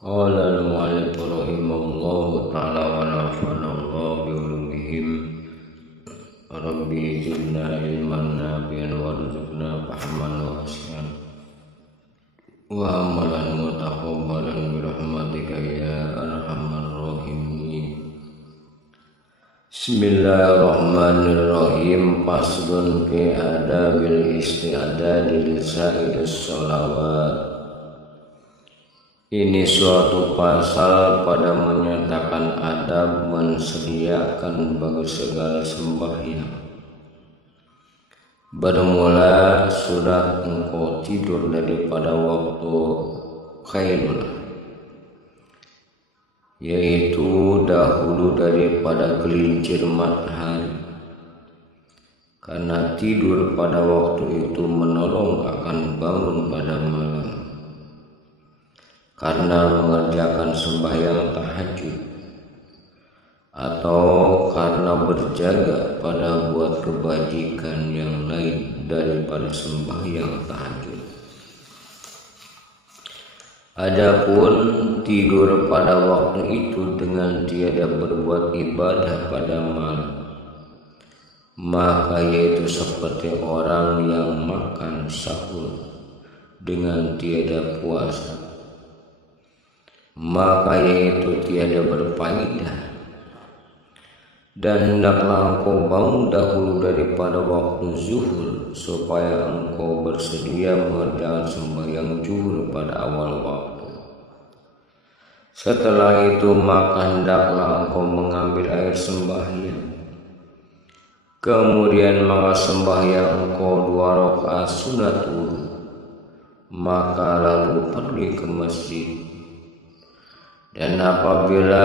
Qala al-mu'allif rahimahullahu ta'ala wa nafa'ana Allah bi ulumihim. Rabbi zidna ilman nafi'an warzuqna fahman wasi'an wa amalan mutaqabbalan bi rahmatika ya arhamar rahimin. Bismillahirrahmanirrahim. Faslun fi adabil isti'dadi li sa'idis sholawat. Ini suatu pasal pada menyatakan adab mensediakan bagi segala sembahyang. Bermula sudah engkau tidur daripada waktu khairul, yaitu dahulu daripada gelincir matahari, karena tidur pada waktu itu menolong akan bangun pada malam. Karena mengerjakan sembahyang tahajud, atau karena berjaga pada buat kebajikan yang lain daripada sembahyang tahajud. Adapun tidur pada waktu itu dengan tiada berbuat ibadah pada malam, maka yaitu seperti orang yang makan sahur dengan tiada puasa, maka yaitu tiada berfaedah. Dan hendaklah engkau bangun dahulu daripada waktu zuhur, supaya engkau bersedia mengerjakan sembahyang zuhur pada awal waktu. Setelah itu maka hendaklah engkau mengambil air sembahyang. Kemudian maka sembahyang engkau 2 rakaat sunat wudu, maka lalu pergi ke masjid. Dan apabila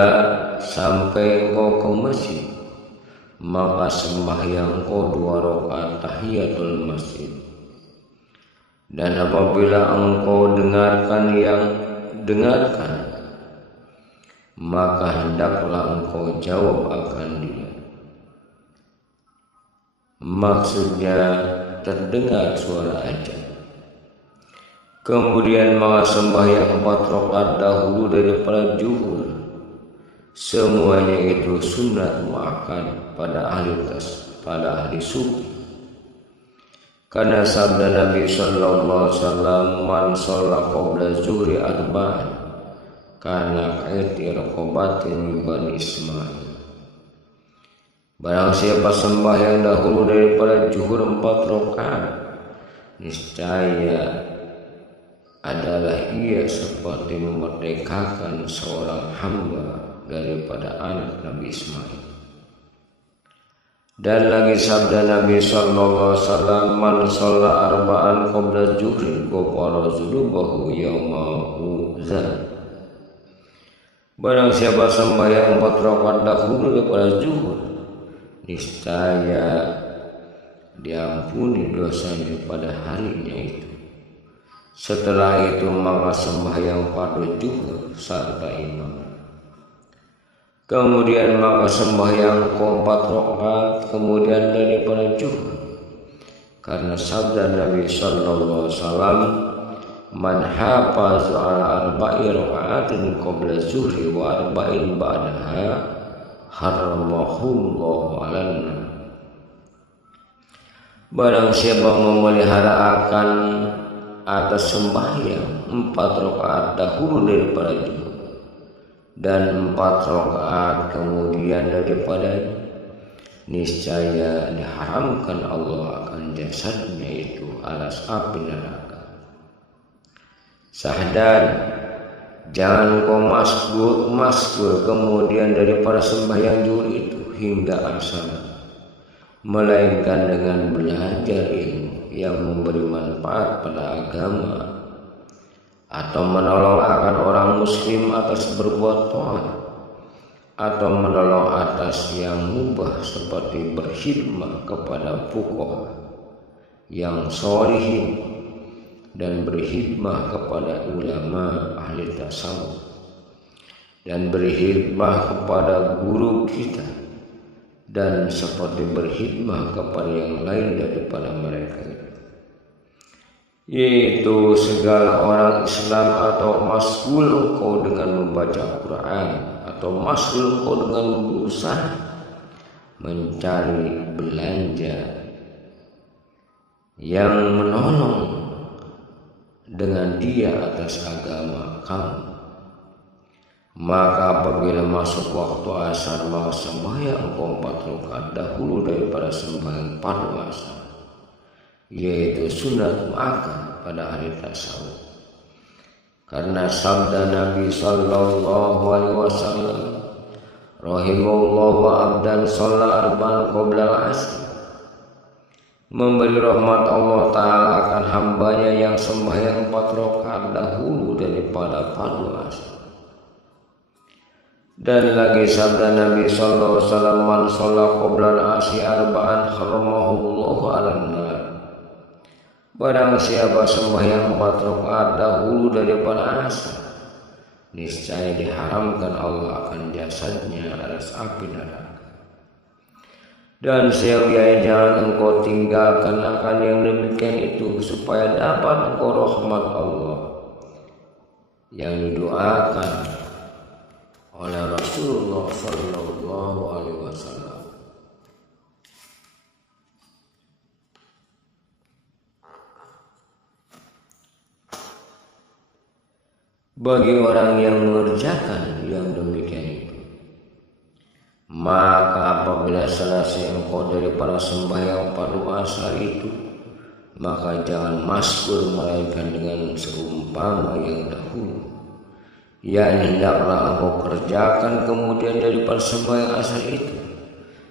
sampai engkau ke masjid, maka sembahyang engkau 2 rakaat tahiyatul masjid. Dan apabila engkau dengarkan yang dengarkan, maka hendaklah engkau jawab akan dia. Maksudnya terdengar suara azan. Kemudian maka sembahyang 4 rakaat dahulu daripada zuhur. Semuanya itu sunat muakkad pada ahli sufi. Karena sabda Nabi sallallahu alaihi wasallam, man shalla qabla zuhri arba'an kana ka'iti raqabatin min bani Ismail. Barang siapa sembahyang dahulu daripada zuhur 4 rakaat, niscaya adalah ia seperti memerdekakan seorang hamba daripada anak Nabi Ismail. Dan lagi sabda Nabi sallallahu alaihi wasallam, man shalla arba'an qabla zuhri ghafara dzunubahu yauma uzan. Barang siapa sembahyang 4 rakaat dahulu daripada zuhur, niscaya diampuni dosanya pada harinya itu. Setelah itu maka sembahyang fardu zuhur serta imam. Kemudian maka sembahyang 4 rakaat kemudian daripada zuhur. Karena sabda Nabi sallallahu alaihi wasallam, man hafaza ala arba'i raka'atin qabla zuhri wa arba'in ba'daha haramahullahu 'alan nar. Barang siapa memelihara akan atas sembahyang 4 rakaat dahulu daripada zuhur dan 4 rakaat kemudian daripada, niscaya diharamkan Allah akan jasadnya itu alas api neraka. Sadar, jangan kau maskur kemudian daripada sembahyang zuhur itu hingga asar, melainkan dengan belajar ilmu yang memberi manfaat pada agama, atau menolong akan orang muslim atas berbuat taat, atau menolong atas yang mubah seperti berkhidmah kepada fuqaha yang sholihin, dan berkhidmah kepada ulama ahli tasawuf, dan berkhidmah kepada guru kita, dan seperti berkhidmah kepada yang lain daripada mereka. yaitu segala orang Islam atau masgul engkau dengan membaca Quran atau masgul engkau dengan berusaha mencari belanja yang menolong dengan dia atas agama kamu, maka apabila masuk waktu asar maka sembahyang engkau 4 rakaat dahulu daripada sembahyang fardu asar, yaitu sunat muakkad pada hari tasawuf. Karena sabda Nabi sallallahu alaihi wasallam, rahimahullahu abdan shalla arba'an qabla al-asr, memberi rahmat Allah Ta'ala akan hambanya yang sembahyang 4 rakaat dahulu daripada fardu asar. Dan lagi sabda Nabi sallallahu alaihi wasallam, man shalla qabla al-asri arba'an haramahullahu 'alan nar. Barang siapa sembahyang 4 rakaat dahulu daripada asar, niscaya diharamkan Allah akan jasadnya atas api neraka. Dan seyogyanya jangan engkau tinggalkan akan yang demikian itu, supaya dapat engkau rahmat Allah yang didoakan oleh Rasulullah sallallahu alaihi wasallam. Bagi orang yang mengerjakan yang demikian itu, maka apabila selesai engkau daripada sembahyang fardu asar itu, maka jangan maskur melainkan dengan seumpama yang dahulu, yakni hendaklah engkau kerjakan kemudian daripada sembahyang asar itu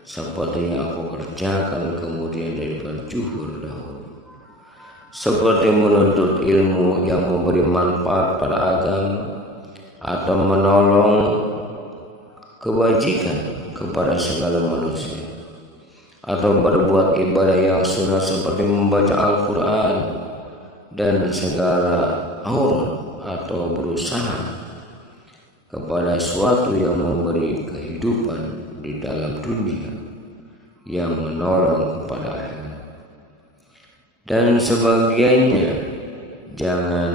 seperti yang engkau kerjakan kemudian daripada zuhur dahulu, seperti menuntut ilmu yang memberi manfaat pada agama atau menolong kebajikan kepada segala manusia, atau berbuat ibadah yang sunnah seperti membaca Al-Quran dan segala aurat, atau berusaha kepada suatu yang memberi kehidupan di dalam dunia yang menolong kepada akhirat dan sebagainya. Jangan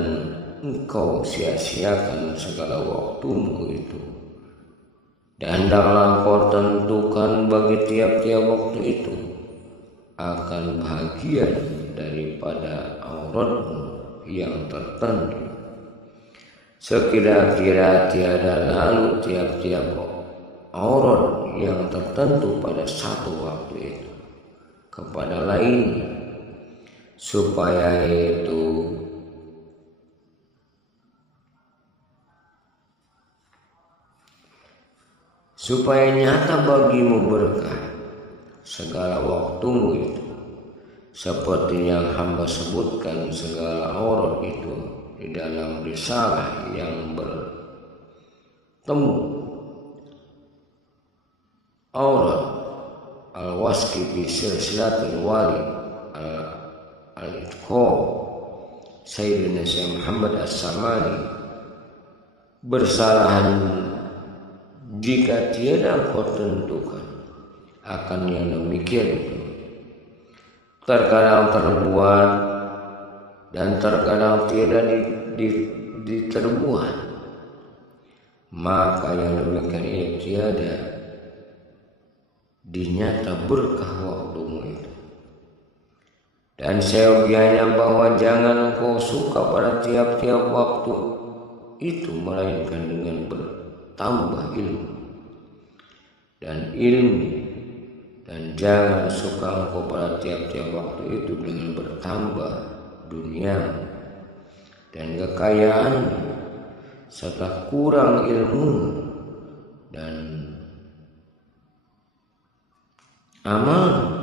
engkau sia-siakan segala waktumu itu, dan hendaklah engkau tentukan bagi tiap-tiap waktu itu akan bahagian daripada auratmu yang tertentu, sekira-kira tiada lalu tiap-tiap aurat yang tertentu pada satu waktu itu kepada lainnya, supaya nyata bagimu berkah segala waktumu itu, seperti yang hamba sebutkan segala aurat itu di dalam risalah yang bertemu aurat al-wasqi bi silsilatil wali al-itqa Sayyidina Syekh Muhammad As-Samani, bersalahan jika tiada kau tentukan akan yang demikian itu, terkadang terbuat dan terkadang tidak diterbuat, maka yang demikian itu tiada dinyata berkah waktumu itu. Dan seyogyanya bahwa jangan engkau suka pada tiap-tiap waktu itu, melainkan dengan bertambah ilmu dan ilmu, dan jangan suka engkau pada tiap-tiap waktu itu dengan bertambah dunia dan kekayaan, serta kurang ilmu dan amal.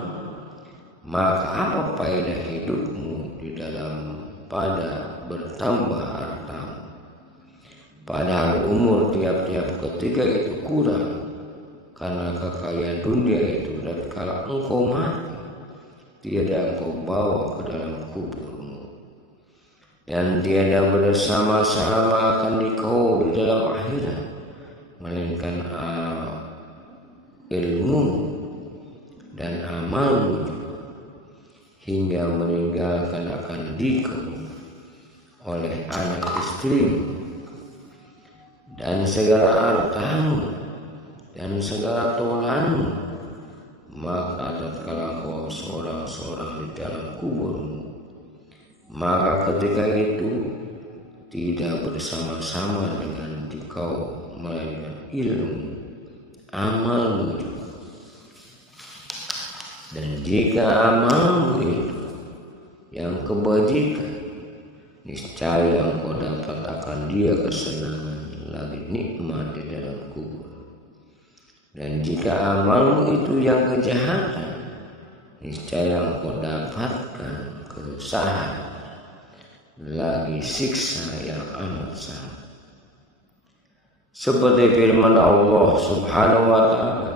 Maka apa faedah hidupmu di dalam pada bertambah harta, padahal umur tiap-tiap ketika itu kurang karena kekayaan dunia itu, dan kalau engkau mati tiada engkau bawa ke dalam kuburmu, dan tiada bersama-sama akan dikau di dalam akhirat, melainkan ilmu dan amalmu hingga meninggalkan akan dikau oleh anak istri dan segala hartamu dan segala tolamu, maka tatkala kau seorang-seorang di dalam kuburmu, maka ketika itu tidak bersama-sama dengan kau melainkan ilmu, amalmu juga. Dan jika amalmu itu yang kebajikan, niscaya engkau dapat akan dia kesenangan lagi nikmat di dalam kubur. Dan jika amalmu itu yang kejahatan, niscaya engkau dapatkan kesusahan lagi siksa yang amat sangat. Seperti firman Allah Subhanahu wa ta'ala,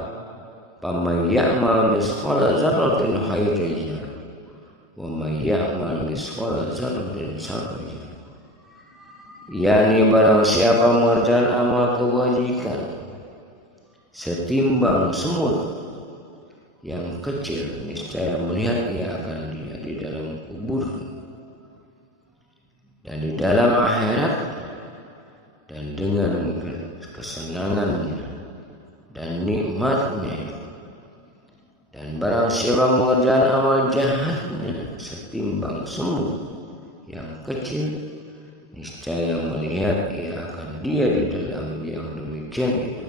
"Faman ya'mal mithqala dzarratin khairan yarah, wa man ya'mal mithqala dzarratin syarran yarah." Yani barang siapa mengerjakan amal kebajikan setimbang semut yang kecil, niscaya melihat ia akan dia di dalam kubur dan di dalam akhirat, dan dengan kesenangannya dan nikmatnya. Dan barang siapa mengerjakan amal jahatnya setimbang semut yang kecil, niscaya melihat ia akan dia di dalam yang demikian itu,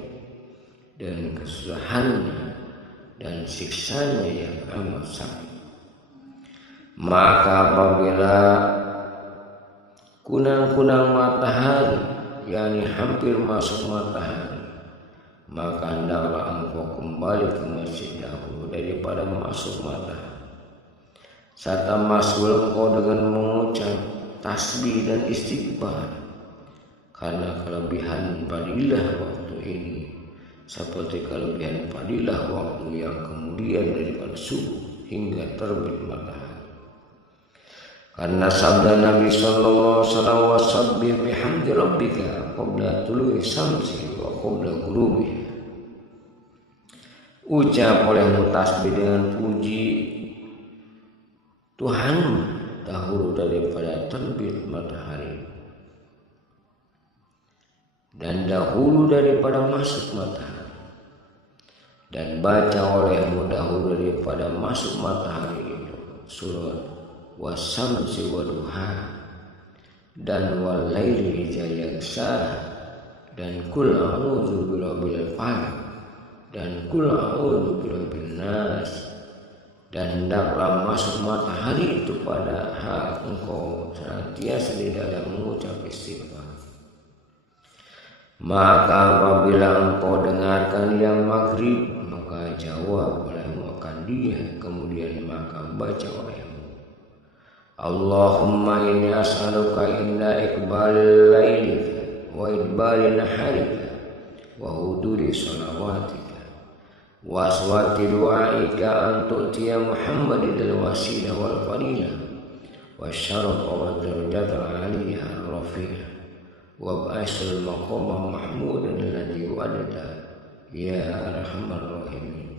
dan kesusahannya dan siksanya yang amat sakit. Maka apabila kunang-kunang matahari, yakni hampir masuk matahari, maka hendaklah engkau kembali ke masjid dahulu daripada masuk matahari. Serta masuk engkau dengan mengucap tasbih dan istighfar, karena kelebihan fadilah waktu ini seperti kelebihan fadilah waktu yang kemudian daripada subuh hingga terbit matahari. Karena sabda Nabi sallallahu alaihi wasallam, "Wasabbih bihamdi rabbika qabla tulu'i syamsi wa qabla ghurubiha." Ucap olehmu tasbih dengan puji Tuhanmu dahulu daripada terbit matahari dan dahulu daripada masuk matahari, dan baca olehmu dahulu daripada masuk matahari itu surat Wasyamsi waduha dan walaili idza yaghsha dan kul a'udzu birabbil falaq dan kul a'udzu birabbin nas. Dan hendaklah masuk matahari itu pada hak engkau senantiasa di dalam mengucap istighfar. Maka apabila engkau dengarkan yang maghrib, maka jawab olehmu akan dia, kemudian maka baca olehmu, "Allahumma inni as'aluka inna iqbalil laili wa idbalin naharika wa huduri salawatika wa aswati du'aika an tu'tiya Muhammadil wasilah wal fadilah wa syarafa wa darajatal aliyah rafi'ah wa ba'asul maqamah mahmudan alladhi wa'adta ya arhamar rahimin."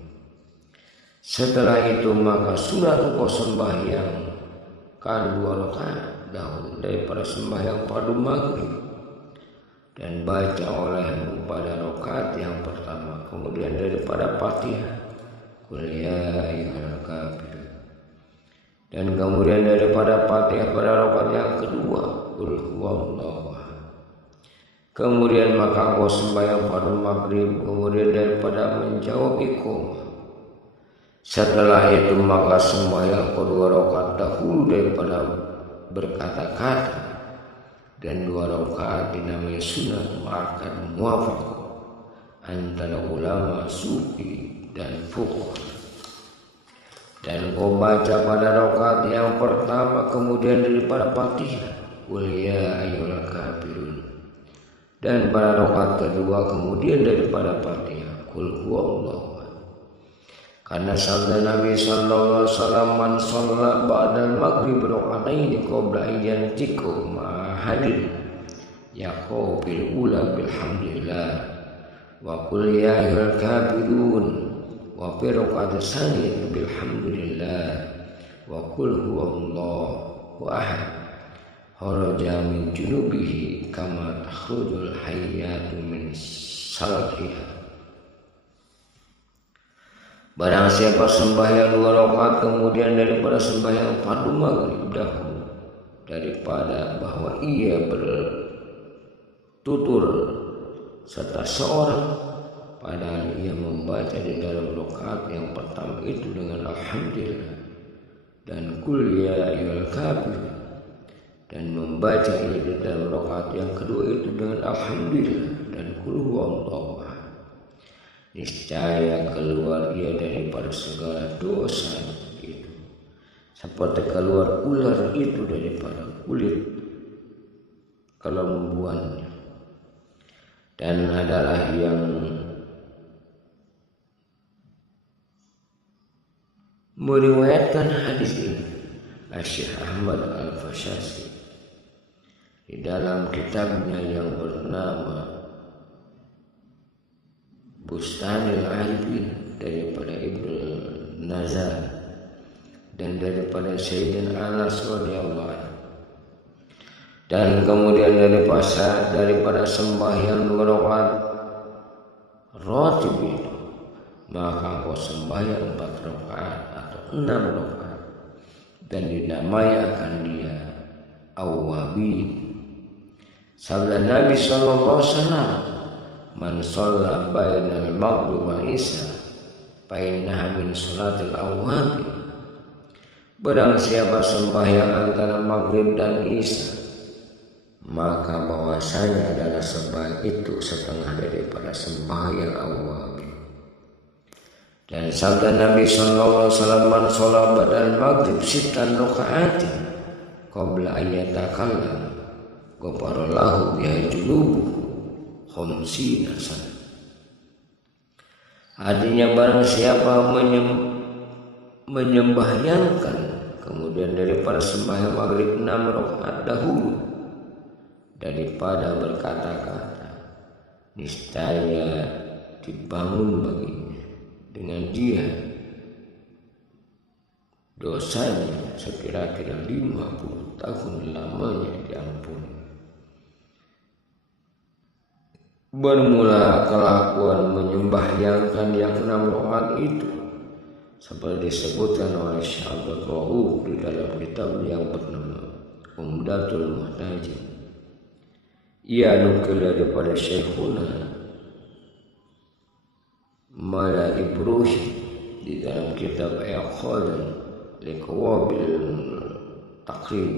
Setelah itu maka sudah engkau sembahyang kan 2 rakaat dahulu daripada sembahyang fardu maghrib, dan baca olehmu pada rakaat yang pertama kemudian daripada Fatihah qul ya ayyuhal kafirun, dan kemudian daripada Fatihah pada rakaat yang kedua qul huwallahu ahad. Kemudian maka engkau sembahyang fardu maghrib, kemudian daripada menjawab iqamah. Setelah itu maka sembahyang kedua rakaat dahulu daripada berkata-kata, dan 2 rakaat dinamai sunat ma'akan muwafaq antara ulama sufi dan fuqaha. Dan kau baca pada rakaat yang pertama kemudian daripada Fatihah qul ya ayyuhal kafirun, dan pada rakaat kedua kemudian daripada Fatihah qul huwallahu. Karena sabda Nabi sallallahu alaihi wasallam, "Man shalla ba'dal maghrib raka'ataini qabla ayyatikum ma'ahadin yaqul bil ula bilhamdillah wa qul ya ayyuhal kafirun wa fi raka'at tsaniyah bilhamdillah wa qul huwallahu ahad." kharaja min junubihi kama takhrujul hayyatu min salqiha. Barang siapa sembahyang 2 rakaat kemudian daripada sembahyang fardu maghrib dahulu, daripada bahwa ia bertutur serta seorang, padahal ia membaca di dalam rakaat yang pertama itu dengan alhamdulillah dan qul ya ayyuhal kafirun, dan membaca ia di dalam rakaat yang kedua itu dengan alhamdulillah dan qul huwallahu ahad, niscaya keluar ia daripada segala dosa itu, seperti keluar ular itu daripada kulit kelembuannya. Dan adalah yang meriwayatkan hadis ini Syekh Ahmad Al-Fashasi di dalam kitabnya yang bernama Bustanil Arifin daripada Ibnu Nazar dan daripada Sayyidina Anas radhiyallahu anhu. Dan kemudian daripada sembahyang 2 rakaat ratib itu, maka kau sembahyang 4 rakaat atau 6 rakaat dan dinamai akan dia awwabin. Sabda Nabi sallallahu alaihi wasallam, man shalla bainal maghrib wal isya fa innaha min salatil awwabin. Barang siapa sembahyang antara maghrib dan isya, maka bahwasanya adalah sembahyang itu setengah daripada sembahyang awwabin. Dan sabda Nabi sallallahu alaihi wasallam, man shalla ba'dal maghrib 6 raka'atin qabla an yatakallam ghafara lahu biha junubuhu khamsina sana. Artinya barang siapa menyembahyangkan kemudian daripada sembahyang maghrib 6 rakaat dahulu daripada berkata-kata, niscaya dibangun baginya dengan dia dosanya sekira-kira 50 tahun lamanya diampuni. Bermula kelakuan menyembahyangkan yang 6 rakaat itu seperti disebutkan oleh Syekh Abdul Rauf di dalam kitab yang bernama Umdatul Muhtajir. Ia nukil daripada Syekhuna Mala Ibrahim di dalam kitab Iqadan Liqawabil Taqrib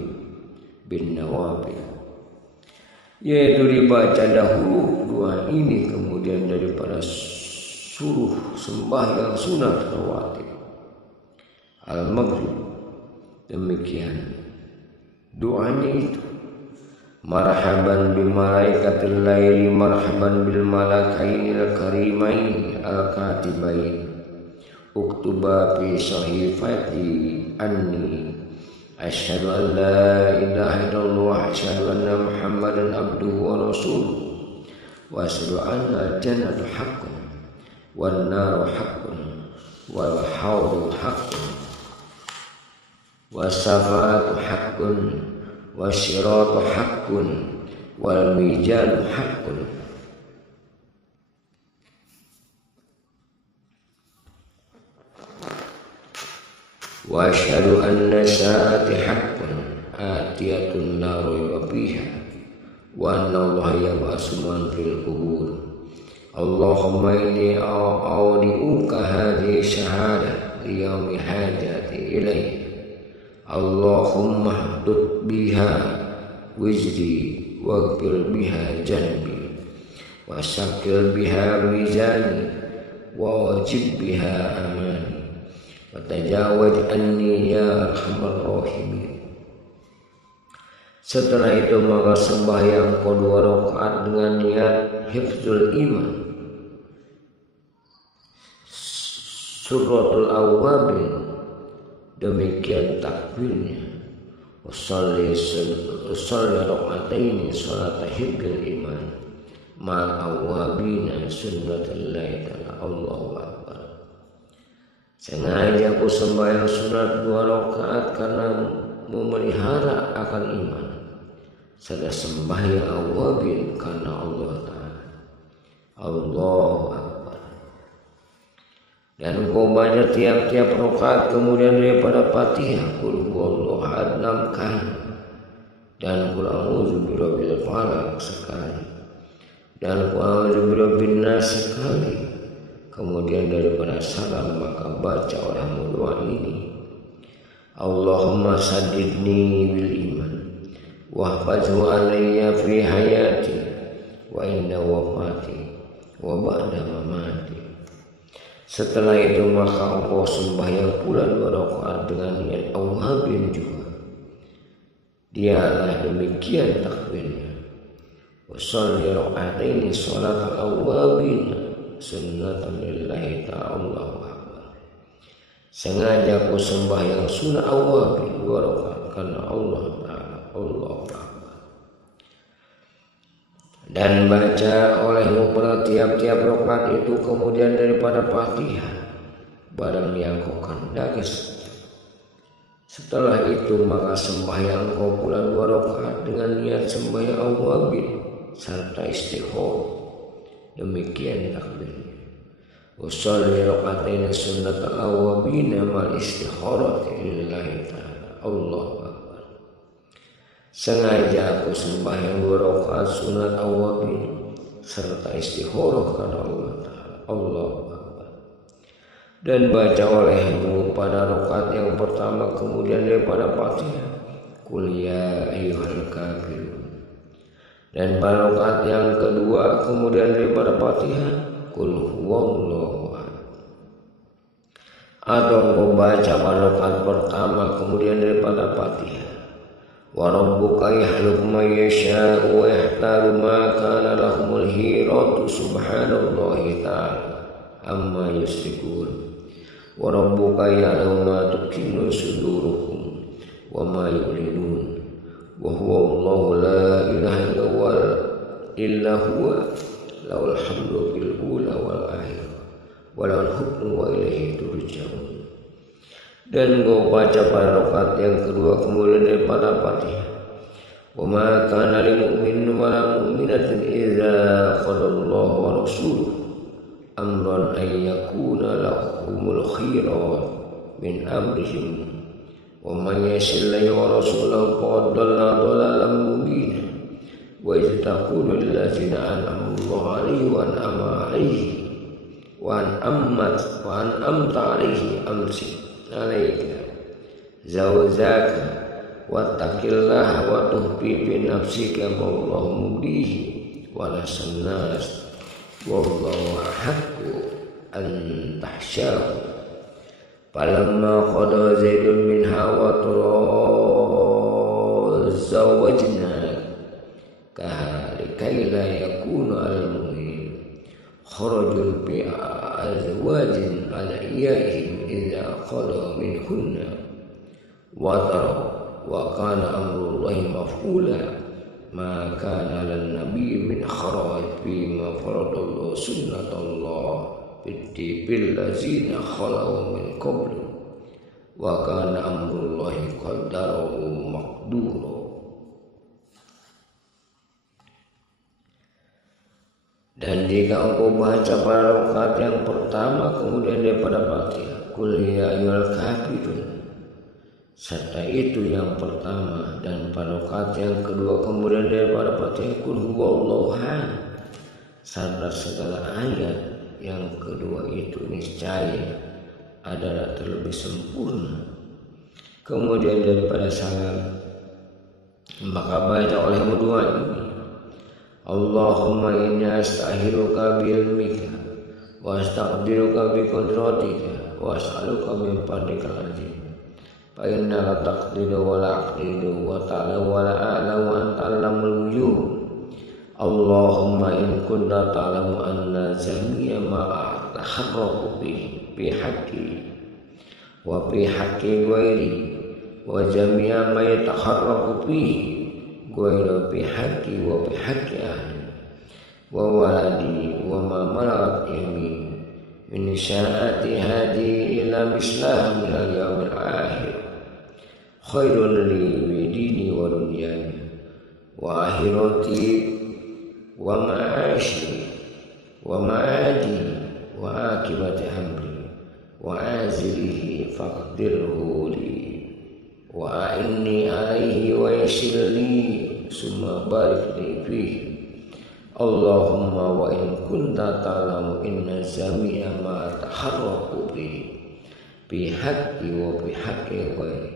bin Nawabil, yaitu dibaca dahulu doa ini kemudian daripada suruh sembahyang sunat rawatib al-maghrib. Demikian doanya itu, marhaban bi malaikatil laili marhaban bil malakainil karimain al-katibain uktuba fi sahifati anni asyhadu an la ilaha illallah wa asyhadu anna muhammadan abduhu wa rasuluh wa asyhadu anna al-jannata haqqun wan naru haqqun wal hawdu haqqun was safa'atu haqqun wasyiratu haqqun wal mizanu haqqun. Wa asyhadu anna sa'ati haqqun atiyatun la raiba fiha wa anna Allaha yab'atsu man fil qubur. Allahumma inni a'udi'uka hadhihi syahada li yaumi hajati ilayhi. Allahumma hdud biha wizri waghfir biha janbi wa syakil biha mizani wa wajib biha amani wa tajawaz anni ya arhamar rahimin. Setelah itu maka sembahyang 2 rakaat dengan niat hifdzul iman, suratul awwabin, demikian takbirnya. Usalli raka'ataini salat hibbil iman mal awwabina sunnatullahi ta'ala. Allahu akbar. Sengaja aku sembahyang sunat 2 rakaat karena memelihara akan iman serta sembahyang awabin karena Allah Ta'ala. Allahu Akbar. Dan engkau baca tiap-tiap rakaat kemudian daripada Fatihah qul huwallahu ahad 6 kali dan qul a'udzu birabbil falaq sekali dan qul a'udzu birabbin nas sekali. Kemudian daripada salam maka baca olehmu doa ini, Allahumma saddidni bil iman wahfazhu alayya fi hayati wa inda wafati wa ba'da mamati. Setelah itu maka engkau sembahyang pula 2 rakaat dengan niat awabin juga. Dialah demikian takbirnya. Wa sholli raka'ataini sholatal awabin sunnatan lillahi ta'ala. Sengaja aku sembahyang sunnah awabin 2 rakaat karena Allah Ta'ala. Allahu Akbar. Dan baca olehmu pada tiap-tiap rakaat itu kemudian daripada Fatihah barang yang kau kehendaki. Setelah itu maka sembahyang kau pula 2 rakaat dengan niat sembahyang awabin serta istikharah. Demikian takbirnya. Usolli raka'ataini sunnatal awabin mal istikharati lillahi ta'ala. Allahu Akbar. Sengaja aku sembahyang 2 rakaat sunat awabin serta istikharah karena Allah Ta'ala. Allahu Akbar. Dan baca olehmu pada rakaat yang pertama kemudian daripada Fatihah qul ya ayyuhal kafirun. Dan pada rakaat yang kedua kemudian daripada Fatihah qul huwallahu ahad. Atau kau baca pada rakaat pertama kemudian daripada Fatihah wa rabbuka yakhluqu ma yasha'u wa yahtaru ma kana lahumul hiratu subhanallahi ta'ala amma yusyrikun wa rabbuka ya'lamu ma tukinnu suduruhum wa ma yu'linun wa huwa Allahu la ilaha illa huwa lahul hamdu fil ula wal akhir wa lahul hukmu wa ilaihi turja'un. Dan kau baca pada rakaat yang kedua kemudian daripada Fatihah wa ma kana lil mu'minin wa la mu'minatin idza qadallahu wa rasuluhu amran ay yakuna lahumul khiyaratu min amrihim wa man yasillahi wa rasulahu faqad dhalla dhalalan mubina wa idza taqulu lil ladzina an'ama Allahu 'alaihim wa an'ama 'alaihim wa an'amta 'alaihim amsi alaika zawzaka wattaqillaha wa tuhfi fi nafsika wallahu mubdihi wa lasannas wallahu haqqu an tahsyahu. Falamma qada zaidun minha wa zawajna kahalikai la yakunu al-mu'min kharajul bi azwajin ala iyaihim idza qada minhunna wa tara wa kana amrullahi maf'ula ma kana lan nabiy min kharaj fi ma faradallahu sunnatallah bil ladzina khalau min qablu wa kana amrullahi qaddaru maqdura. Dan jika engkau baca pada rakaat yang pertama kemudian daripada Fatihah qul ya ayyuhal kafirun serta itu yang pertama, dan pada rakaat yang kedua kemudian daripada Fatihah qul huwallahu ahad serta segala ayat yang kedua itu niscaya adalah terlebih sempurna. Kemudian daripada salam maka baca olehmu doa ini, Allahumma inni astaghfiruka bi ilmika wa astaqdiruka bi qudratika wa as'aluka min fadlikal azim fa innaka taqdiru wa la aqdiru wa ta'lamu wa la a'lamu wa anta 'allamul ghuyub. Allahumma in kunta ta'lamu anna jami'a ma ataharraku bi haqqi wa bi haqqi ghairi wa jami'a ma yataharraku bihi ghairu bi haqqi wa bi haqqi ahli wa waladi wa ma malakat yamin min sya'ati hadi ila mislah min al-yawmil akhir khairul li dini wa dunyaya wa akhirati wa ma'ashi wa ma'adi wa akibati amri wa azilihi faqdirhu li wa inni alaihi wa yassirli summa barik li fihi. Allahumma wa in kunta ta'lamu inna jami'a ma taharraku bi haqqi wa bi haqqi ghairi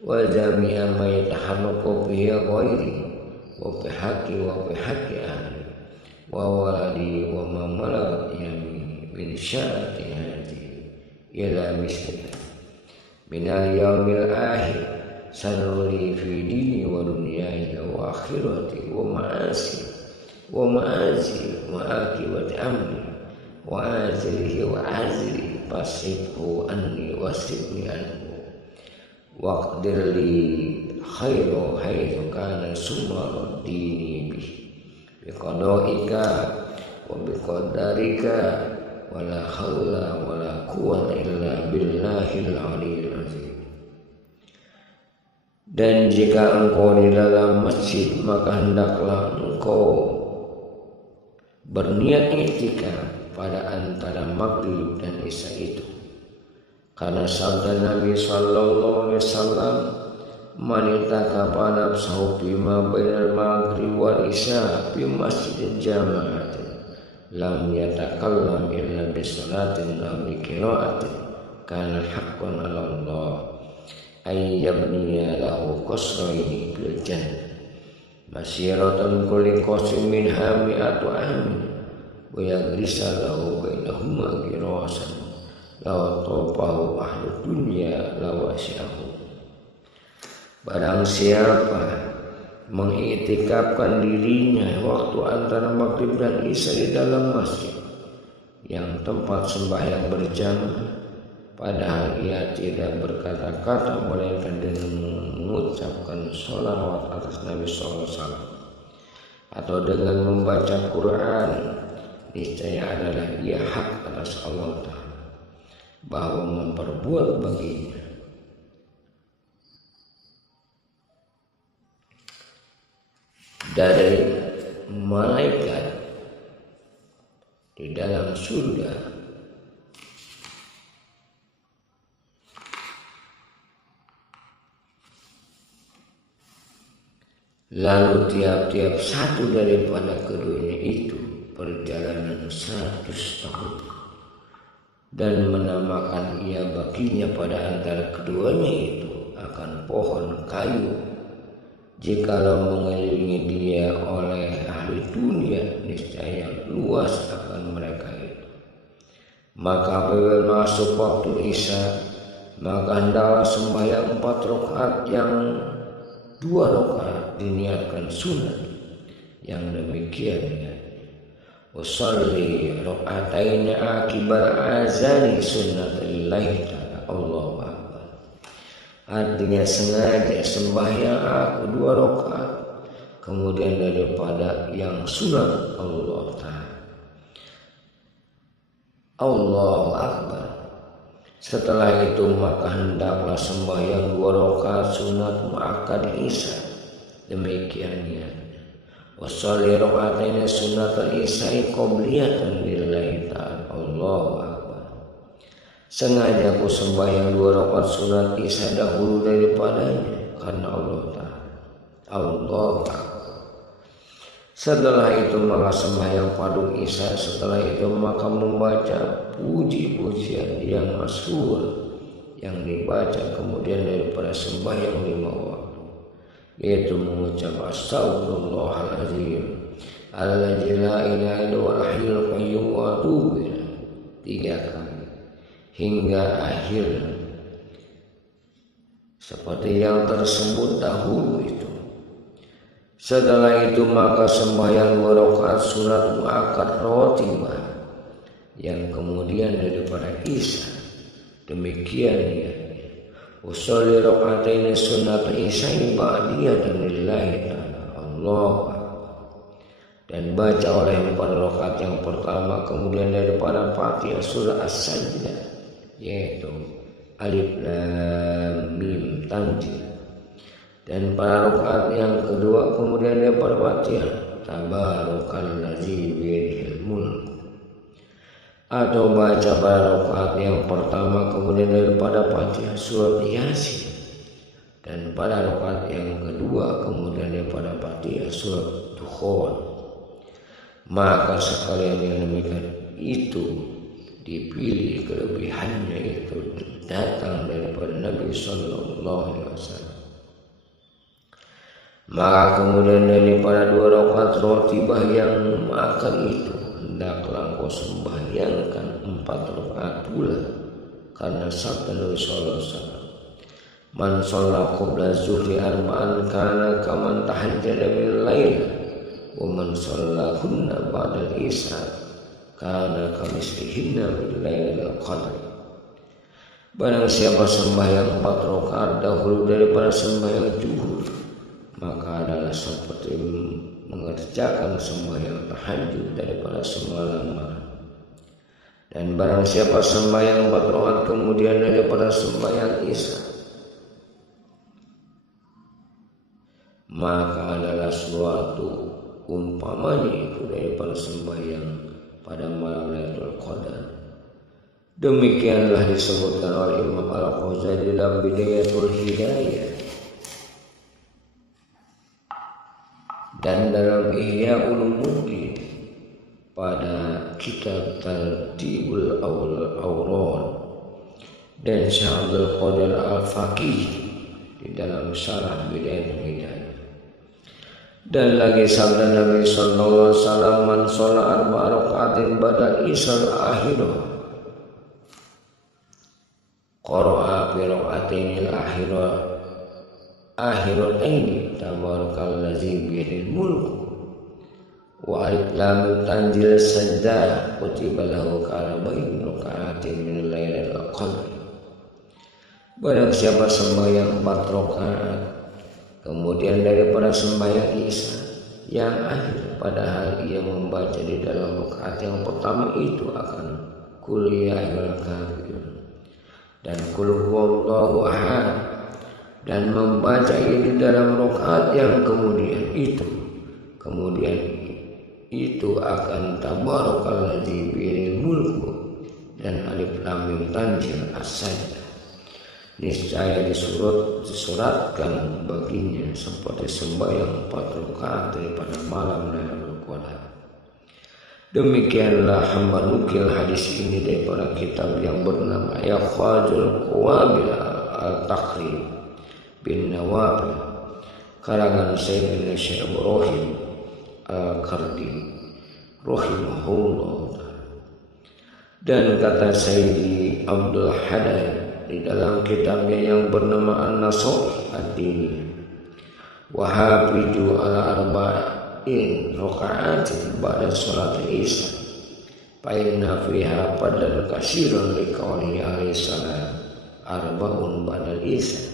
wa jami'a ma yataharraku bi ghairi wa bi haqqi ahli wa waladi wa ma malakat yamini min sya'ati hadi ila misli min al-yawmil akhir sanuli fi dini wa dunyaya wa akhirati wa ma'asi wa ma'azi wa akibati amri wa azilihi wa azili fasibhu anni wasibni anhu waqdir li khairu haitsu kana summa dini bi qadaika wa bi qadarika wala haula wala quwwata illa billahil aliyyil azim. Dan jika engkau di dalam masjid, maka hendaklah engkau berniat i'tikaf pada antara maghrib dan isya itu, karena sabda Nabi sallallahu alaihi wasallam, man i'takafa nafsahu bima bainal maghrib wal isya fi masjidil jama'ah lam yatakallam illa bi salatin aw bi qira'atin kana haqqan 'ala Allah ay yabniya lahu qasraini bil jannah masyiratan kulli qasim min hami'atu amin wa yagrisa lahu bainahuma girasan law tapahu ahlu dunya lawasyahu. Barang siapa mengiktikafkan dirinya waktu antara maghrib dan isya di dalam masjid yang tempat sembahyang berjamaah, padahal ia tidak berkata-kata melainkan dengan mengucapkan sholawat atas Nabi SAW atau dengan membaca Quran, niscaya adalah ia hak atas Allah Ta'ala bahwa memperbuat baginya dari malaikat di dalam surga lalu tiap-tiap satu daripada keduanya itu perjalanan 100 tahun dan menamakan ia baginya pada antara keduanya itu akan pohon kayu. Jikalau mengelilingi dia oleh ahli dunia, niscaya luas akan mereka itu. Maka apabila masuk waktu isya, maka hendaklah sembahyang 4 rakaat, yang 2 rakaat diniatkan sunat. Yang demikian usalli raka'ataini akibar azani sunnatillahi ta'ala Allahu akbar. Artinya sengaja sembahyang aku 2 rakaat kemudian daripada yang sunat Allah Ta'ala Allahu akbar. Setelah itu maka hendaklah sembahyang 2 rakaat sunat muakkad isya. Demikiannya wasalli raka'ataini sunnatal isya qabliyatan lillahi ta'ala Allahu akbar. Sengaja aku sembahyang 2 rakaat sunat isya dahulu daripadanya karena Allah Ta'ala Allahu akbar. Setelah itu maka sembahyang fardu isya. Setelah itu maka membaca puji-pujian yang masyhur yang dibaca kemudian daripada sembahyang 5 waktu, yaitu mengucap astagfirullahaladzim alladzi la ilaha illa huwal hayyul qayyum wa atubu ilaih 3 kali hingga akhir seperti yang tersebut dahulu itu. Setelah itu maka sembahyang 2 rakaat sunat muakkad rawatibah yang kemudian daripada isya. Demikian ya usolli raka'ataini sunat isya ba'diyatan lillahi ta'ala Allah, dan baca oleh 4 rakaat yang pertama kemudian daripada Fatihah surah As-Sajdah, yaitu Alif Lam Mim Tanzil, Dan pada rakaat yang kedua kemudian daripada Fatihah Tabarakalladzi biyadihil mulk, atau baca pada rakaat yang pertama kemudian daripada Fatihah surat Yasin, dan pada rakaat yang kedua kemudian daripada Fatihah surat Dukhan. Maka sekalian yang demikian itu dipilih kelebihannya itu datang daripada Nabi Sallallahu Alaihi Wasallam. Maka kemudian daripada dua rakaat rotibah yang makan itu hendaklah engkau sembahyangkan 4 rakaat pula, karena sabda Nabi Sallallahu Alaihi Wasallam, man shalla qabla zuhri arba'an kana kaman tahajjada bil lail, wa man shallahunna ba'da al-isya kana kamislihinna bil lailil qadr. Barang siapa sembahyang 4 rakaat dahulu daripada sembahyang zuhur, maka adalah seperti mengerjakan sembahyang tahajud daripada semalam. Dan barang siapa sembahyang 4 rakaat kemudian daripada sembahyang isya, maka adalah suatu umpamanya itu daripada sembahyang pada malam Lailatul Qadar. Demikianlah disebutkan oleh Imam Al-Ghazali dalam Bidayatul Hidayah dan dalam Ihya Ulumuddin pada kitab Tartibul Awrad, dan Syekh Abdul Qadir Al-Faqih di dalam Syarah Bidayatul Hidayah. Dan lagi sabda Nabi Sallallahu Alaihi Wasallam, man sholla 4 rakaatin ba'da isal akhirah qara'a fi rakaatinil akhirataini tabarakalladzi biyadihil mulk wa alif lam tanzil sajdah kutiba lahu ka'arba'in rakaatin min lailil qadr. Barang siapa sembahyang 4 rakaat kemudian daripada sembahyang isya yang akhir, padahal ia membaca di dalam rakaat yang pertama itu akan qul ya ayyuhal kafirun dan qul huwallahu ahad, dan membaca ini dalam rakaat yang kemudian itu akan tabarakalladzi biyadihil mulku dan alif lam mim tanzil as-sajdah. Niscaya disuratkan baginya seperti sembahyang 4 rakaat daripada malam Lailatul Qadar. Demikianlah hamba nukil hadis ini daripada kitab yang bernama Ikhwajul Qawabil Al-Taqrib bin Nawawi karangan Sayyidina Syekh Ibrahim Al-Qardi rahimahullah. Dan kata Sayyidi Abdul Haddad di dalam kitabnya yang bernama An-Nasaih Ad-Dini, wa hafizu ala arba'in raka'atin ba'da salat isya fa inna fiha fadlan katsiran li qawli alaihi salam arba'un ba'da isya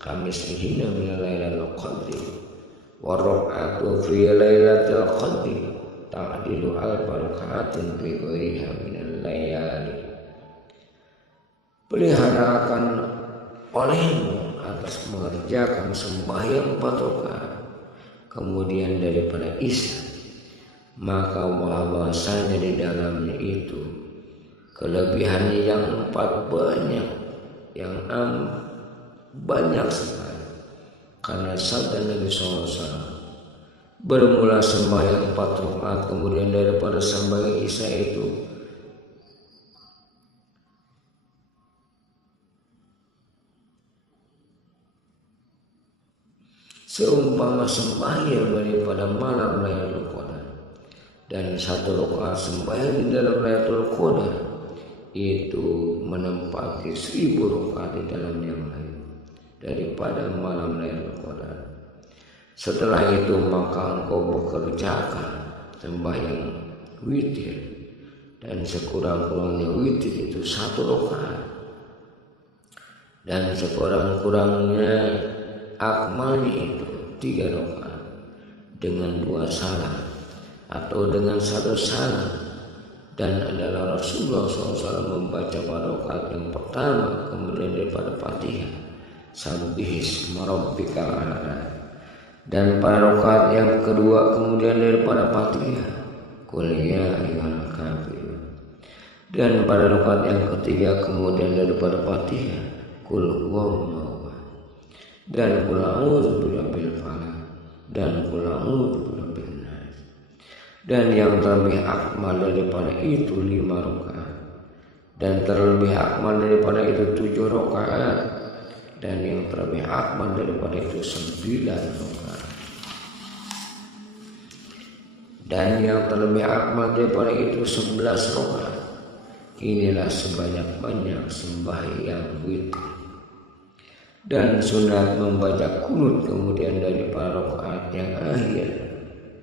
kamislihinna min lailatul qadri wa raka'atu fi lailatul qadri ta'dilu alfa raka'atin fi ghairiha min al-layali. Peliharakan olehmu atas mengerjakan sembahyang 4 rakaat kemudian daripada isya, maka bahwasanya di dalamnya itu kelebihannya yang 4 banyak, yang banyak sekali. Karena sabda Nabi SAW, bermula sembahyang 4 rakaat kemudian daripada sembahyang isya itu seumpama sembahyang daripada malam Lailatul Qadar, dan 1 rakaat sembahyang di dalam Lailatul Qadar itu menempati 1000 rakaat di dalam yang lain daripada malam Lailatul Qadar. Setelah itu maka engkau bekerjakan sembahyang witir, dan sekurang-kurangnya witir itu 1 rakaat, dan sekurang-kurangnya akmalnya itu 3 rakaat dengan 2 salam atau dengan 1 salam. Dan adalah Rasulullah SAW membaca pada rakaat yang pertama kemudian daripada Fatihah Sabbihis marabbikal a'la. Dan pada rakaat yang kedua kemudian daripada Fatihah, Qul ya ayyuhal kafirun. Dan pada rakaat yang ketiga kemudian daripada Fatihah, Qul huwallahu ahad. Dan Qul a'udzu birabbil falaq. Dan Qul a'udzu birabbin nas. Dan yang terlebih akmal daripada itu 5 rakaat. Dan terlebih akmal daripada itu 7 rakaat. Dan yang terlebih akmal daripada itu 9 rakaat. Dan yang terlebih akmal daripada itu 11 rakaat. Inilah sebanyak-banyak sembahyang witir. Dan sunat membaca kunut kemudian daripada rakaat yang akhir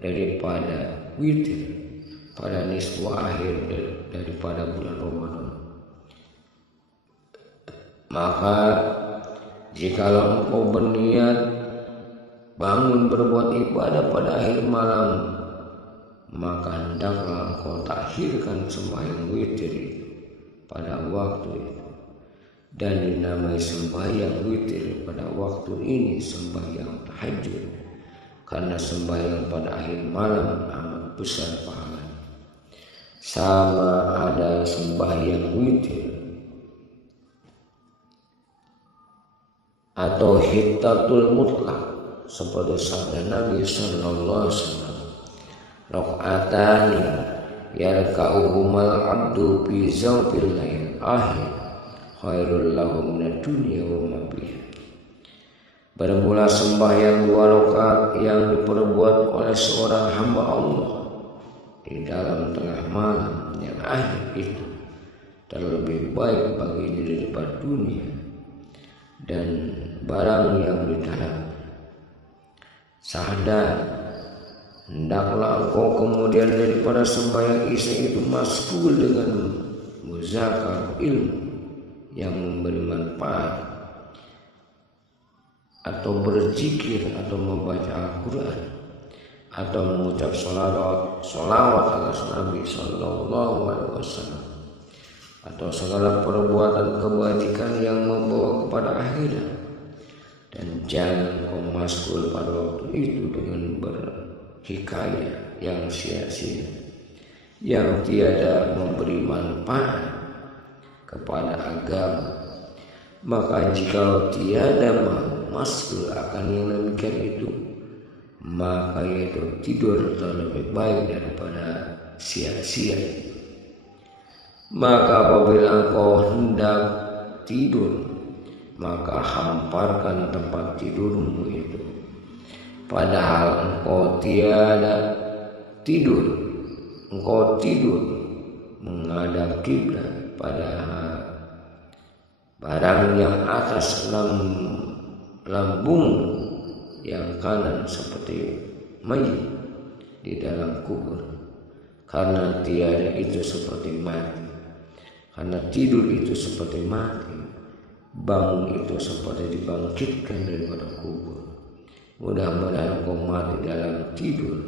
daripada witir pada nisfu akhir daripada bulan Ramadan. Maka jikalau engkau berniat bangun berbuat ibadah pada akhir malam, maka hendaklah engkau takhirkan sembahyang witir pada waktu itu. Dan dinamai sembahyang witir pada waktu ini sembahyang tahajud, karena sembahyang pada akhir malam amat besar pahalanya. Sama ada sembahyang witir atau hittatul mutlak seperti sabda Nabi sallallahu alaihi wasallam, rakaatani yarka'uhumal abdu fi zawfil lail akhir khairul lahu minad dunya wa ma fiha. Bermula sembahyang 2 rakaat yang diperbuat oleh seorang hamba Allah di dalam tengah malam yang akhir itu terlebih baik baginya daripada dunia dan barang yang di dalam. Sadar, hendaklah engkau kemudian daripada sembahyang isya itu masgul dengan muzakar ilmu yang memberi manfaat, atau berzikir, atau membaca Al-Quran, atau mengucap sholawat atas Nabi sallallahu alaihi wasallam, atau segala perbuatan kebajikan yang membawa kepada akhirat. Dan jangan kau masgul pada waktu itu dengan berhikayat yang sia-sia, yang tiada memberi manfaat kepada agama. Maka jika tiada masgul akan yang demikian itu, maka itu tidur terlebih baik daripada sia-sia. Maka apabila engkau hendak tidur, maka hamparkan tempat tidurmu itu, padahal engkau tiada tidur, engkau tidur menghadap kiblat, padahal barang yang atas lambung yang kanan seperti mayit di dalam kubur. Karena tiada itu seperti mati, karena tidur itu seperti mati, bangun itu seperti dibangkitkan daripada kubur. Mudah-mudahan kau mati dalam tidur,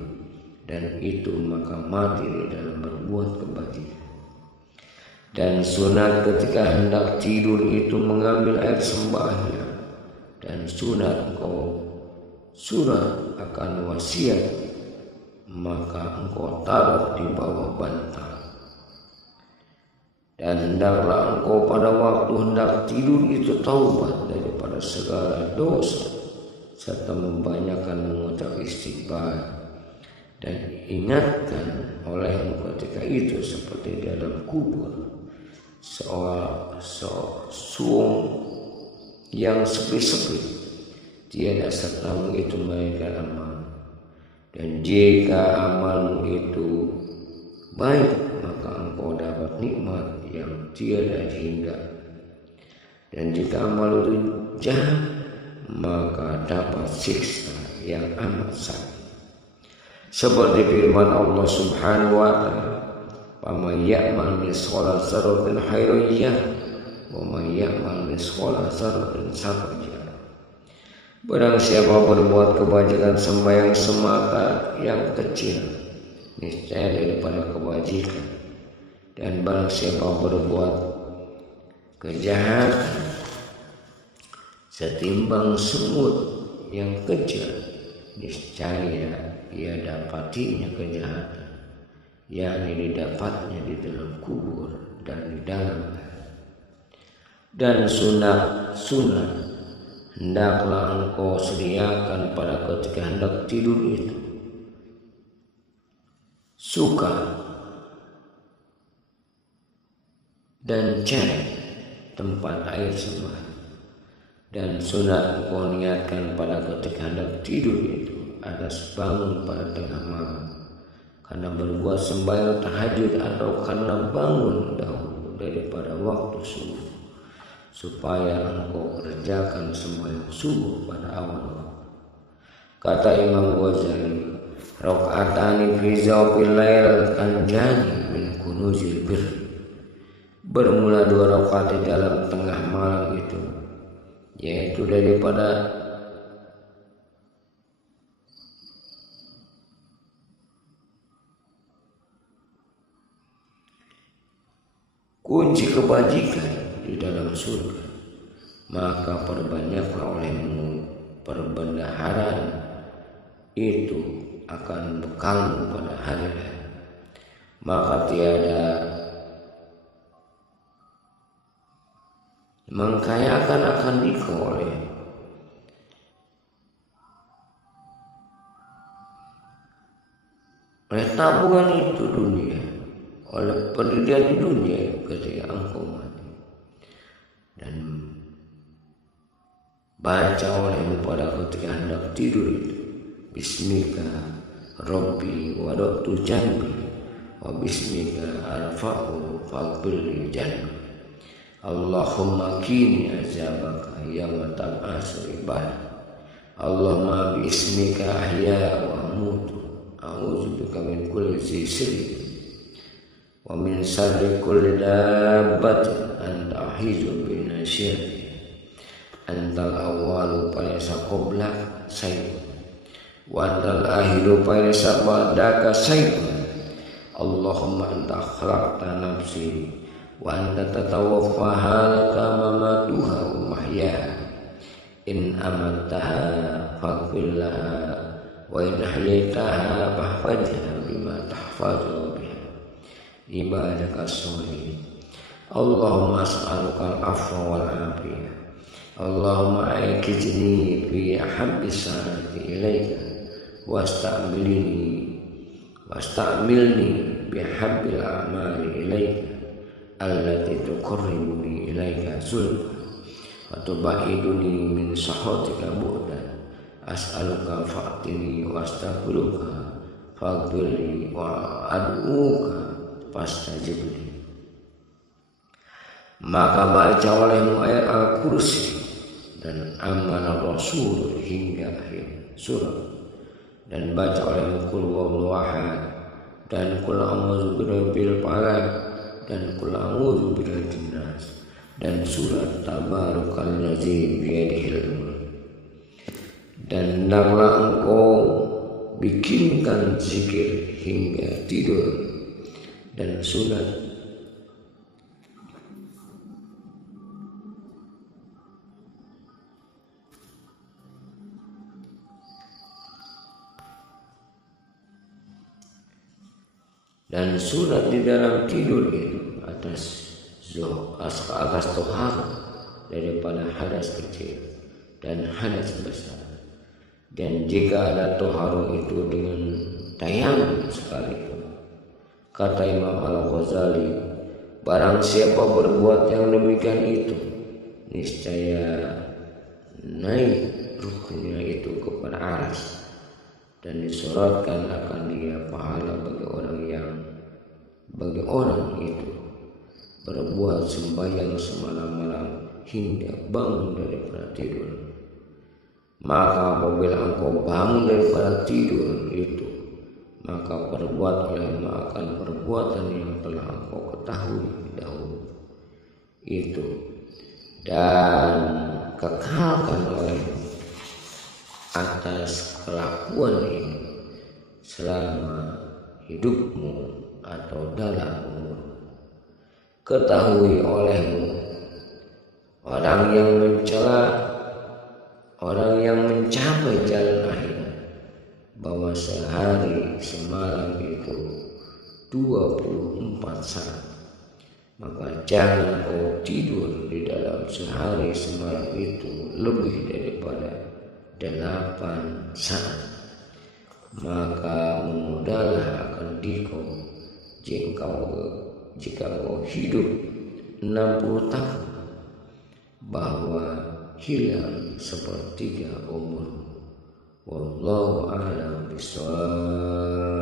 dan itu maka mati di dalam berbuat kebajikan. Dan sunat ketika hendak tidur itu mengambil air sembahyang, dan sunat engkau surat akan wasiat, maka engkau taruh di bawah bantal. Dan hendaklah engkau pada waktu hendak tidur itu taubat daripada segala dosa, serta membanyakan mengucap istighfar, dan ingatkan olehmu ketika itu seperti dalam kubur suung yang sepi-sepi, tiada sertamu itu melainkan amal. Dan jika amalmu itu baik, maka engkau dapat nikmat yang tiada hingga. Dan jika amal itu jahat, maka dapat siksa yang amat sakit. Seperti firman Allah Subhanahu wa ta'ala, "Faman ya'mal mithqala dzarratin khairan yarah, wa man ya'mal mithqala dzarratin syarran yarah." Barang siapa berbuat kebajikan sembahyang semata yang kecil, niscaya daripada kebajikan. Dan barang siapa berbuat kejahatan setimbang semut yang kejam, niscaya ia dapatinya kejahatan, yakni didapatnya di dalam kubur dan di dalam. Dan sunat hendaklah engkau sediakan pada ketika hendak tidur itu. Suka dan cari tempat air sembah. Dan sunat engkau niatkan pada ketika hendak tidur itu atas bangun pada tengah malam, karena berbuat sembahyang tahajud atau karena bangun dahulu daripada waktu subuh, supaya engkau kerjakan sembahyang subuh pada awal waktu. Kata Imam Ghazali, rakaatani fi zawqil lail anjani min kunuzil bir. Bermula 2 rakaat di dalam tengah malam itu, yaitu daripada kunci kebajikan di dalam surga. Maka perbanyaklah olehmu perbendaharaan itu akan bekalmu pada hari lain. Maka tiada mengkayakan akan dikoleh oleh tabungan itu dunia, oleh pendirian di dunia ketika engkau mati. Dan baca olehmu pada ketika hendak tidur itu, bismika rabbi wada'tu janbi wa bismika arfa'u faghfirli janbi. Allahumma kini azabaka yawma tab'atsu ibadah. Allahumma bismika ahya wa amutu. A'udzubika min kulli sirri wa min syarri kulli dabbatin anta ahizu bi nasyri. Antal awwalu falaysa qablaka syai'un wa antal akhiru falaysa ba'daka syai'un. Allahumma anta khalaqta nafsi wa anta tatawaffaha laka mamatuha wa mahyaha. In amantaha faghfir laha wa in ahyaytaha fahfazha bima tahfazu biha ibadaka sholihin. Allahumma as'aluka al-afwa wal afiyah. Allahumma aikijni fi ahabbi sa'ati ilaika wasta'milni bihabbil a'mali ilaika allati tuqarribuni ilaika zulfa wa tubaiduni min sahatika bu'dan. As'aluka fa'tini wa astaghfiruka faghfirli wa ad'uka fastajibli. Maka baca olehmu ayat Al-Kursi dan amanah Rasul hingga akhir surat, dan baca olehmu qul huwallahu ahad dan qul a'udzu birabbil falaq dan qul a'udzu birabbin nas dan surat tabarakalladzi biyadihil mulk. Dan hendaklah engkau bikinkan zikir hingga tidur, dan sunat di dalam tidur itu atas tohar daripada hadas kecil dan hadas besar. Dan jika ada tohar itu dengan tayamum sekalipun, kata Imam Al-Ghazali, barang siapa berbuat yang demikian itu, niscaya naik ruhnya itu kepada aras, dan disolatkan akan dia pahala bagi orang itu berbuat sembahyang semalam-malam hingga bangun daripada tidur. Maka apabila engkau bangun daripada tidur itu, maka perbuat olehmu akan perbuatan yang telah engkau ketahui dahulu itu, dan kekalkan olehmu atas kelakuan ini selama hidupmu atau dalam umur. Ketahui olehmu orang yang mencela orang yang mencapai jalan akhirat bahwa sehari semalam itu 24 saat, maka jangan kau tidur di dalam sehari semalam itu lebih daripada 8 saat. Maka memudahlah akan dirimu jika kau hidup 60 tahun, bahwa hilang sepertiga umur. Wallahu a'lam bishawab.